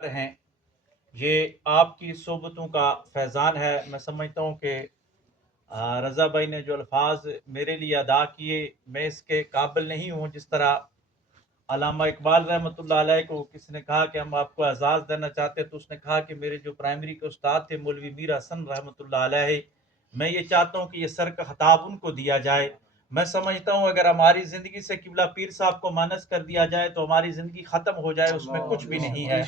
ہیں، یہ آپ کی صحبتوں کا فیضان ہے۔ میں سمجھتا ہوں کہ رضا بھائی نے جو الفاظ میرے لیے ادا کیے، میں اس کے قابل نہیں ہوں۔ جس طرح علامہ اقبال رحمۃ اللہ علیہ کو کسی نے کہا کہ ہم آپ کو اعزاز دینا چاہتے ہیں، تو اس نے کہا کہ میرے جو پرائمری کے استاد تھے مولوی میر حسن رحمۃ اللہ علیہ، میں یہ چاہتا ہوں کہ یہ سر کا خطاب ان کو دیا جائے۔ میں سمجھتا ہوں اگر ہماری زندگی سے قبلہ پیر صاحب کو مانس کر دیا جائے تو ہماری زندگی ختم ہو جائے، اس میں کچھ بھی نہیں ہے۔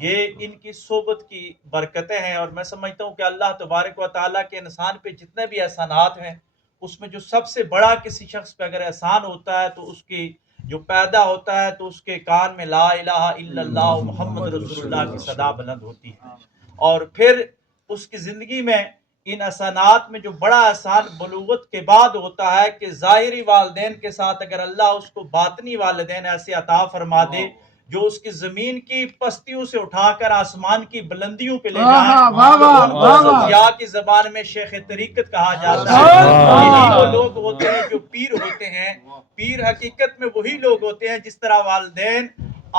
یہ ان کی صحبت کی برکتیں ہیں، اور میں سمجھتا ہوں کہ اللہ تبارک و تعالیٰ کے انسان پہ جتنے بھی احسانات ہیں، اس میں جو سب سے بڑا کسی شخص پہ اگر احسان ہوتا ہے تو اس کی جو پیدا ہوتا ہے تو اس کے کان میں لا الہ الا اللہ محمد رسول اللہ کی صدا بلند ہوتی ہے، اور پھر اس کی زندگی میں ان احسانات میں جو بڑا احسان بلوغت کے بعد ہوتا ہے کہ ظاہری والدین کے ساتھ اگر اللہ اس کو باطنی والدین ایسے عطا فرما دے جو اس کی زمین کی پستیوں سے اٹھا کر آسمان کی بلندیوں پہ لے جائیں، ان کو صوفیاء کی زبان میں شیخ طریقت کہا جاتا ہے۔ یہی وہ لوگ ہوتے ہیں جو پیر ہوتے ہیں۔ پیر حقیقت میں وہی لوگ ہوتے ہیں جس طرح والدین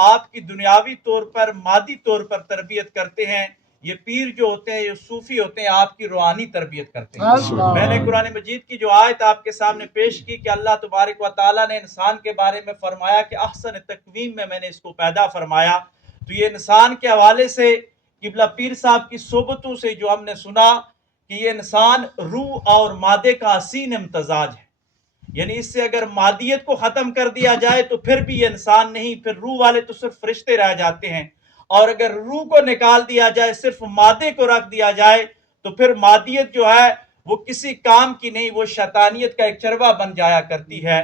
آپ کی دنیاوی طور پر مادی طور پر تربیت کرتے ہیں، یہ پیر جو ہوتے ہیں، یہ صوفی ہوتے ہیں، آپ کی روحانی تربیت کرتے ہیں۔ میں نے قرآن مجید کی جو آیت آپ کے سامنے پیش کی کہ اللہ تبارک و تعالیٰ نے انسان کے بارے میں فرمایا کہ احسن تقویم میں نے اس کو پیدا فرمایا، تو یہ انسان کے حوالے سے قبلہ پیر صاحب کی صحبتوں سے جو ہم نے سنا کہ یہ انسان روح اور مادے کا حسین امتزاج ہے، یعنی اس سے اگر مادیت کو ختم کر دیا جائے تو پھر بھی یہ انسان نہیں، پھر روح والے تو صرف فرشتے رہ جاتے ہیں، اور اگر روح کو نکال دیا جائے، صرف مادے کو رکھ دیا جائے، تو پھر مادیت جو ہے وہ کسی کام کی نہیں، وہ شیطانیت کا ایک چروا بن جایا کرتی ہے۔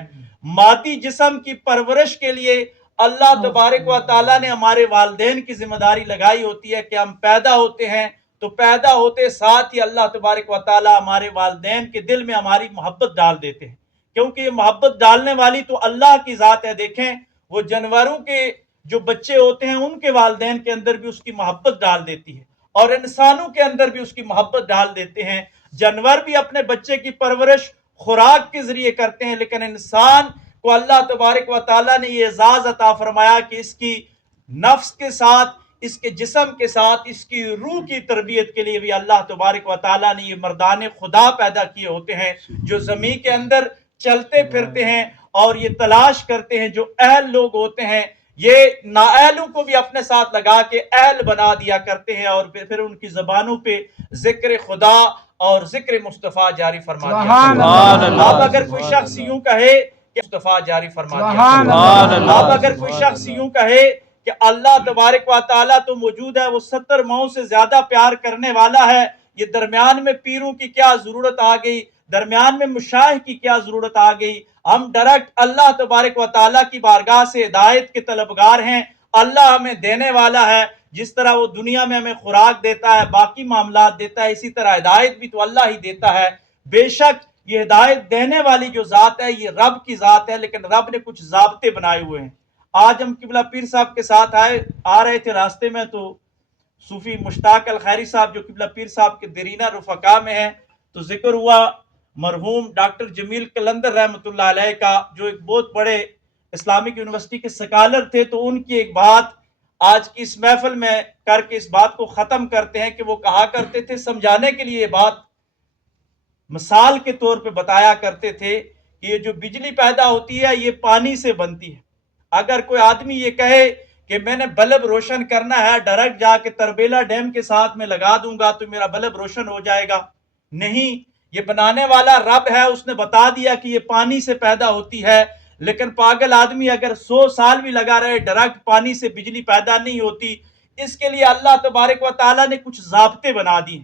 مادی جسم کی پرورش کے لیے اللہ تبارک و تعالیٰ نے ہمارے والدین کی ذمہ داری لگائی ہوتی ہے کہ ہم پیدا ہوتے ہیں تو پیدا ہوتے ساتھ ہی اللہ تبارک و تعالیٰ ہمارے والدین کے دل میں ہماری محبت ڈال دیتے ہیں، کیونکہ یہ محبت ڈالنے والی تو اللہ کی ذات ہے۔ دیکھیں وہ جانوروں کے جو بچے ہوتے ہیں ان کے والدین کے اندر بھی اس کی محبت ڈال دیتی ہے، اور انسانوں کے اندر بھی اس کی محبت ڈال دیتے ہیں۔ جانور بھی اپنے بچے کی پرورش خوراک کے ذریعے کرتے ہیں، لیکن انسان کو اللہ تبارک و تعالیٰ نے یہ اعزاز عطا فرمایا کہ اس کی نفس کے ساتھ، اس کے جسم کے ساتھ، اس کی روح کی تربیت کے لیے بھی اللہ تبارک و تعالیٰ نے یہ مردان خدا پیدا کیے ہوتے ہیں جو زمین کے اندر چلتے پھرتے ہیں اور یہ تلاش کرتے ہیں، جو اہل لوگ ہوتے ہیں یہ نااہلوں کو بھی اپنے ساتھ لگا کے اہل بنا دیا کرتے ہیں، اور پھر ان کی زبانوں پہ ذکر خدا اور ذکر مصطفیٰ جاری فرما دیا کرتے ہیں۔ اب اگر کوئی شخص یوں کہے کہ مصطفیٰ جاری فرما دیا کرتے ہیں، اب اگر کوئی شخص یوں کہے کہ اللہ تبارک و تعالیٰ تو موجود ہے، وہ 70 ماؤں سے زیادہ پیار کرنے والا ہے، یہ درمیان میں پیروں کی کیا ضرورت آ گئی، درمیان میں مشائخ کی کیا ضرورت آ گئی، ہم ڈائریکٹ اللہ تبارک و تعالیٰ کی بارگاہ سے ہدایت کے طلبگار ہیں، اللہ ہمیں دینے والا ہے، جس طرح وہ دنیا میں ہمیں خوراک دیتا ہے، باقی معاملات دیتا ہے، اسی طرح ہدایت بھی تو اللہ ہی دیتا ہے۔ بے شک یہ ہدایت دینے والی جو ذات ہے یہ رب کی ذات ہے، لیکن رب نے کچھ ضابطے بنائے ہوئے ہیں۔ آج ہم قبلہ پیر صاحب کے ساتھ آ رہے تھے راستے میں، تو صوفی مشتاق الخیری صاحب جو قبلہ پیر صاحب کے دیرینہ رفقا میں ہیں، تو ذکر ہوا مرحوم ڈاکٹر جمیل قلندر رحمۃ اللہ علیہ کا، جو ایک بہت بڑے اسلامک یونیورسٹی کے سکالر تھے، تو ان کی ایک بات آج کی اس محفل میں کر کے اس بات کو ختم کرتے ہیں کہ وہ کہا کرتے تھے، سمجھانے کے لیے یہ بات مثال کے طور پہ بتایا کرتے تھے کہ یہ جو بجلی پیدا ہوتی ہے یہ پانی سے بنتی ہے۔ اگر کوئی آدمی یہ کہے کہ میں نے بلب روشن کرنا ہے، ڈائریکٹ جا کے تربیلا ڈیم کے ساتھ میں لگا دوں گا تو میرا بلب روشن ہو جائے گا، نہیں، یہ بنانے والا رب ہے، اس نے بتا دیا کہ یہ پانی سے پیدا ہوتی ہے۔ لیکن پاگل آدمی اگر 100 سال بھی لگا رہے، ڈائریکٹ پانی سے بجلی پیدا نہیں ہوتی۔ اس کے لیے اللہ تبارک و تعالیٰ نے کچھ ضابطے بنا دیے۔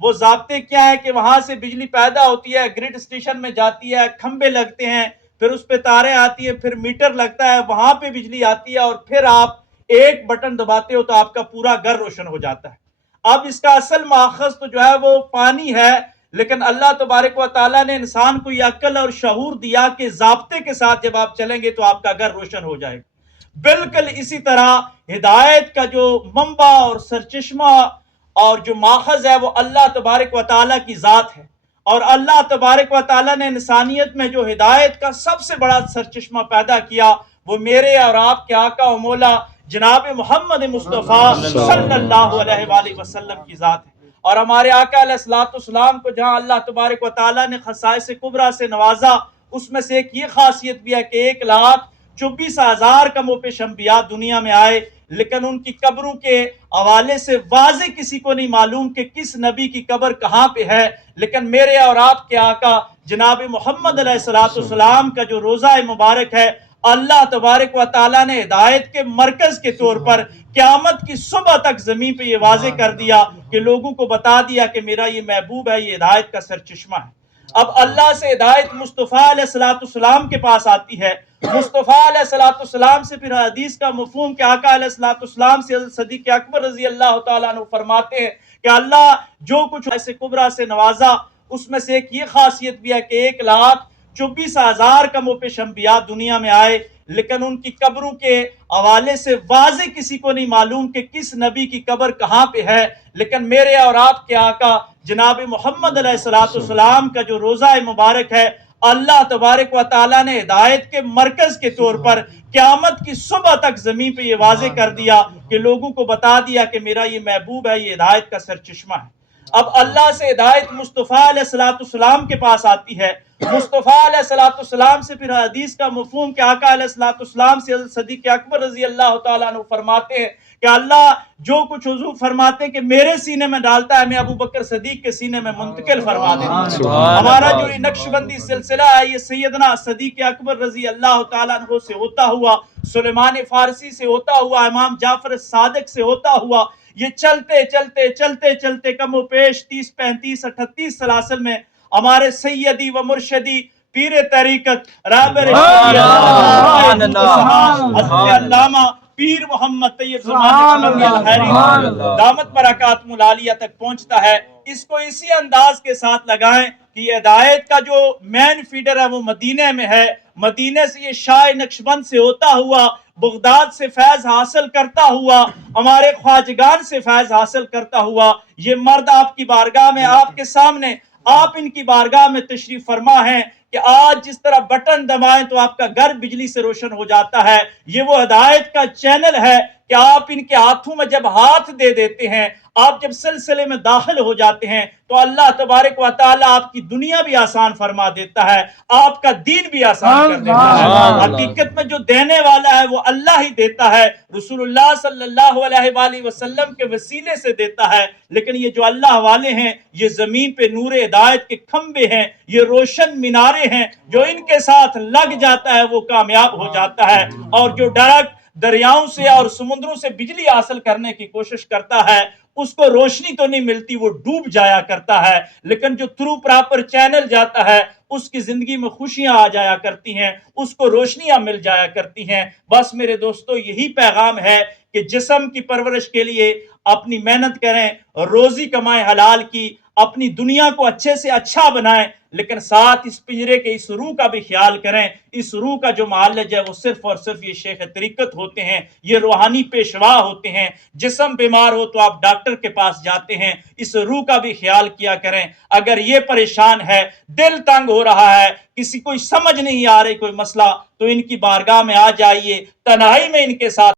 وہ ضابطے کیا ہے کہ وہاں سے بجلی پیدا ہوتی ہے، گریڈ اسٹیشن میں جاتی ہے، کھمبے لگتے ہیں، پھر اس پہ تاریں آتی ہیں، پھر میٹر لگتا ہے، وہاں پہ بجلی آتی ہے، اور پھر آپ ایک بٹن دباتے ہو تو آپ کا پورا گھر روشن ہو جاتا ہے۔ اب اس کا اصل ماخذ تو جو ہے وہ پانی ہے، لیکن اللہ تبارک و تعالیٰ نے انسان کو یہ عقل اور شعور دیا کہ ضابطے کے ساتھ جب آپ چلیں گے تو آپ کا گھر روشن ہو جائے گا۔ بالکل اسی طرح ہدایت کا جو منبع اور سرچشمہ اور جو ماخذ ہے وہ اللہ تبارک و تعالیٰ کی ذات ہے، اور اللہ تبارک و تعالیٰ نے انسانیت میں جو ہدایت کا سب سے بڑا سرچشمہ پیدا کیا وہ میرے اور آپ کے آقا و مولا جناب محمد مصطفیٰ صلی اللہ علیہ وآلہ وسلم کی ذات ہے۔ اور ہمارے آقا علیہ الصلوۃ والسلام کو جہاں اللہ تبارک و تعالیٰ نے خصائص کبریٰ سے نوازا، اس میں سے ایک یہ خاصیت بھی ہے کہ 1,24,000 کم و بیش انبیاء دنیا میں آئے، لیکن ان کی قبروں کے حوالے سے واضح کسی کو نہیں معلوم کہ کس نبی کی قبر کہاں پہ ہے، لیکن میرے اور آپ کے آقا جناب محمد علیہ الصلوۃ والسلام کا جو روضہ مبارک ہے، اللہ تبارک و تعالیٰ نے ہدایت کے مرکز کے طور پر قیامت کی صبح تک زمین پہ یہ واضح کر دیا کہ لوگوں کو بتا دیا کہ میرا یہ محبوب ہے، یہ ہدایت کا سرچشمہ ہے۔ اب اللہ سے ہدایت مصطفیٰ علیہ الصلوۃ والسلام کے پاس آتی ہے، مصطفیٰ علیہ الصلوۃ والسلام سے پھر حدیث کا مفہوم کہ آقا علیہ الصلوۃ والسلام سے حضرت صدیق اکبر رضی اللہ تعالیٰ عنہ فرماتے ہیں کہ اللہ جو کچھ ایسے کبریٰ سے نوازا، اس میں سے ایک یہ خاصیت بھی ہے کہ 1,24,000 کم و بیش انبیاء دنیا میں آئے، لیکن ان کی قبروں کے حوالے سے واضح کسی کو نہیں معلوم کہ کس نبی کی قبر کہاں پہ ہے، لیکن میرے اور آپ کے آقا جناب محمد علیہ الصلوۃ والسلام کا جو روضہ مبارک ہے، اللہ تبارک و تعالیٰ نے ہدایت کے مرکز کے طور پر قیامت کی صبح تک زمین پہ یہ واضح کر دیا کہ لوگوں کو بتا دیا کہ میرا یہ محبوب ہے، یہ ہدایت کا سرچشمہ ہے۔ اب اللہ سے ہدایت مصطفیٰ علیہ الصلوۃ والسلام کے پاس آتی ہے، مصطفیٰ علیہ الصلوۃ والسلام سے پھر حدیث کا مفہوم کہ آقا علیہ الصلوۃ والسلام سے حضرت صدیق اکبر رضی اللہ تعالیٰ عنہ فرماتے ہیں کہ اللہ جو کچھ حضور فرماتے ہیں کہ میرے سینے میں ڈالتا ہے، میں ابو بکر صدیق کے سینے میں منتقل فرما دیتا ہوں۔ ہمارا جو یہ نقش بندی سلسلہ ہے، یہ سیدنا صدیق اکبر رضی اللہ تعالیٰ عنہ سے ہوتا ہوا، سلیمان فارسی سے ہوتا ہوا، امام جعفر صادق سے ہوتا ہوا، یہ چلتے چلتے چلتے چلتے کم و بیش 30 35 38 سلاسل میں ہمارے سیدی و مرشدی پیر طریقت رابر علامہ پیر محمد طیب زمانی دامت برکاتہم العالیہ تک پہنچتا ہے۔ اس کو اسی انداز کے ساتھ لگائیں کہ یہ ہدایت کا جو مین فیڈر ہے وہ مدینہ میں ہے، مدینہ سے یہ شاہ نقشبند سے ہوتا ہوا، بغداد سے فیض حاصل کرتا ہوا، ہمارے خواجگان سے فیض حاصل کرتا ہوا، یہ مرد آپ کی بارگاہ میں، آپ کے سامنے، آپ ان کی بارگاہ میں تشریف فرما ہیں کہ آج جس طرح بٹن دبائیں تو آپ کا گھر بجلی سے روشن ہو جاتا ہے، یہ وہ ہدایت کا چینل ہے کہ آپ ان کے ہاتھوں میں جب ہاتھ دے دیتے ہیں، آپ جب سلسلے میں داخل ہو جاتے ہیں تو اللہ تبارک و تعالیٰ آپ کی دنیا بھی آسان فرما دیتا ہے، آپ کا دین بھی آسان کر دیتا ہے۔ حقیقت میں جو دینے والا ہے وہ اللہ ہی دیتا ہے، رسول اللہ صلی اللہ علیہ وآلہ وسلم کے وسیلے سے دیتا ہے، لیکن یہ جو اللہ والے ہیں یہ زمین پہ نور ہدایت کے کھمبے ہیں، یہ روشن مینارے ہیں، جو ان کے ساتھ لگ جاتا ہے وہ کامیاب ہو جاتا ہے، اور جو ڈائریکٹ دریاؤں سے اور سمندروں سے بجلی حاصل کرنے کی کوشش کرتا ہے اس کو روشنی تو نہیں ملتی، وہ ڈوب جایا کرتا ہے، لیکن جو تھرو پراپر چینل جاتا ہے اس کی زندگی میں خوشیاں آ جایا کرتی ہیں، اس کو روشنیاں مل جایا کرتی ہیں۔ بس میرے دوستو یہی پیغام ہے کہ جسم کی پرورش کے لیے اپنی محنت کریں، روزی کمائیں حلال کی، اپنی دنیا کو اچھے سے اچھا بنائیں، لیکن ساتھ اس پنجرے کے اس روح کا بھی خیال کریں۔ اس روح کا جو معالج ہے وہ صرف اور صرف یہ شیخ طریقت ہوتے ہیں، یہ روحانی پیشوا ہوتے ہیں۔ جسم بیمار ہو تو آپ ڈاکٹر کے پاس جاتے ہیں، اس روح کا بھی خیال کیا کریں۔ اگر یہ پریشان ہے، دل تنگ ہو رہا ہے، کسی کو سمجھ نہیں آ رہی کوئی مسئلہ، تو ان کی بارگاہ میں آ جائیے، تنہائی میں ان کے ساتھ